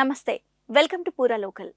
నమస్తే, welcome to పూరా local.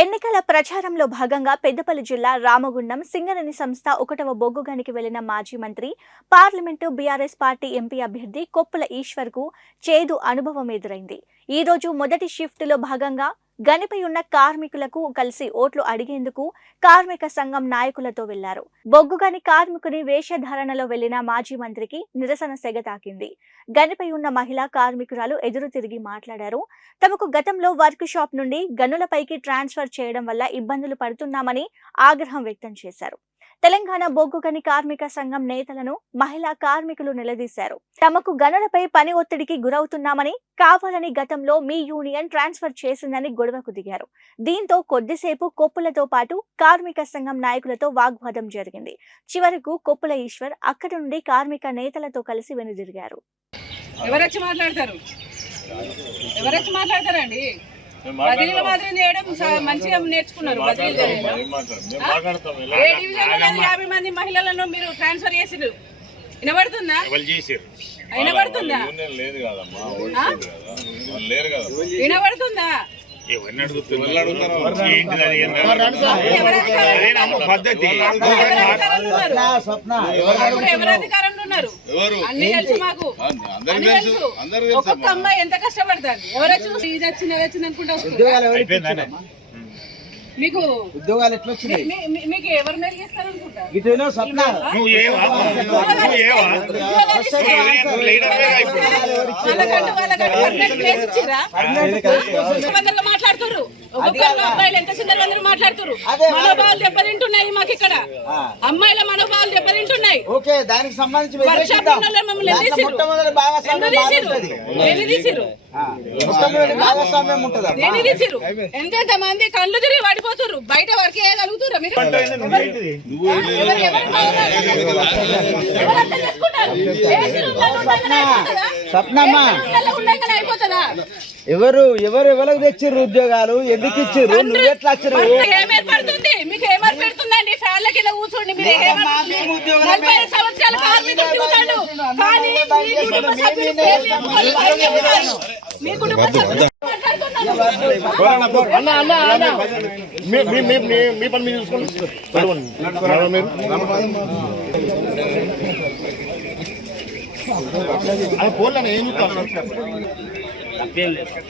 ఎన్నికల ప్రచారంలో భాగంగా పెద్దపల్లి జిల్లా రామగుండం సింగరేణి సంస్థ 1వ బొగ్గు గనికి వెళ్లిన మాజీ మంత్రి, పార్లమెంటు బీఆర్ఎస్ పార్టీ ఎంపీ అభ్యర్థి కొప్పుల ఈశ్వర్కు చేదు అనుభవం ఎదురైంది. ఈ రోజు మొదటి షిఫ్ట్లో భాగంగా గనిపై ఉన్న కార్మికులకు కలిసి ఓట్లు అడిగేందుకు కార్మిక సంఘం నాయకులతో వెళ్లారు. బొగ్గు గని కార్మికుని వేషధారణలో వెళ్లిన మాజీ మంత్రికి నిరసన సెగ తాకింది. గనిపై ఉన్న మహిళా కార్మికురాలు ఎదురు తిరిగి మాట్లాడారు. తమకు గతంలో వర్క్ షాప్ నుండి గనులపైకి ట్రాన్స్ఫర్ చేయడం వల్ల ఇబ్బందులు పడుతున్నామని ఆగ్రహం వ్యక్తం చేశారు. తెలంగాణ బొగ్గు గని కార్మిక సంఘం నేతలను మహిళా కార్మికులు నిలదీశారు. తమకు గనులపై పని ఒత్తిడికి గురవుతున్నామని, కావాలని గతంలో మీ యూనియన్ ట్రాన్స్ఫర్ చేసిందని గొడవకు దిగారు. దీంతో కొద్దిసేపు కొప్పులతో పాటు కార్మిక సంఘం నాయకులతో వాగ్వాదం జరిగింది. చివరకు కొప్పుల ఈశ్వర్ అక్కడి నుండి కార్మిక నేతలతో కలిసి వెనుదిరిగారు. బదిలీల మాదిరి చేయడం మంచిగా నేర్చుకున్నారు. బదిలీలు 50 మంది మహిళలను మీరు ట్రాన్స్ఫర్ చేసిరు. వినబడుతుందా? వినబడుతుందా? ఎవరు అధికారంలో ఉన్నారు? అన్ని తెలుసు మాకు. ఒక్కొక్క అమ్మాయి ఎంత కష్టపడతారు. ఎవరొచ్చి ఇది వచ్చింది అది వచ్చింది అనుకుంటా. మీకు ఉద్యోగాలు ఎట్లా వచ్చినాయి? మీకు ఎవరు మెరిగిస్తారు అనుకుంటా? మాట్లాడుతున్నారు. ఒక్కొక్కరు అబ్బాయిలు ఎంత చిన్న మాట్లాడుతున్నారు. మనోభావాలు దెబ్బతింటున్నాయి. మాకు ఇక్కడ అమ్మాయిల మనోభావాలు దెబ్బతింటున్నాయి. దానికి సంబంధించి ఎంతెంత మంది కళ్ళు తిరిగి పడిపోతున్నారు. బయట వరకు వేయగలుగుతారా మీరు? అయిపోతుందా? ఎవరు ఎవరికి తెచ్చిర్రు ఉద్యోగాలు? ఎందుకు ఇచ్చిర్రు? నువ్వు ఎట్లా వచ్చిర్రు? ఏమేర్పడుతుంది? మీకు ఏమేర్పెడుతుందండి? ఫ్యాన్ల కింద కూర్చోండి. మీరు 40 సంవత్సరాల కార్మికులు తిరుగుతాడు. కానీ మీ కుటుంబ సభ్యులు మీ పని మీరు చూసుకోండి. ఫోన్లో ఏం చూస్తాను?